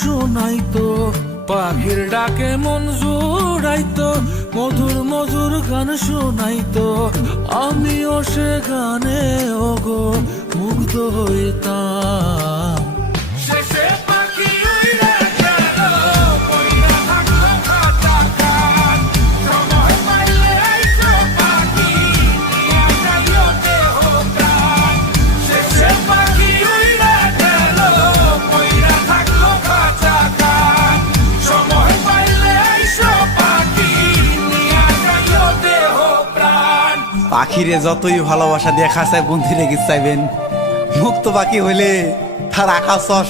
শোনাইতো, পাখির ডাকে মন জুড়াইতো, মধুর মধুর গান শোনাইতো। আমিও সে গানে ওগো মুগ্ধ হইতাম। শেষে পাখি উইড়া গেল, কইরা থাকলো খাঁচা খান। সময় পাইলে আইসো পাখি, নিয়া যাইও দেহ প্রাণ। শেষে পাখি উইড়া গেল, কইরা থাকলো খাঁচা খান। সময় পাইলে আইসো পাখি, নিয়া যাইও দেহ প্রাণ। পাখিরে যতই ভালোবাসা দিয়ে খাঁচায় বন্দি রেখে চাইবেন, মুক্ত পাখি হইলে তার আকাশ সহ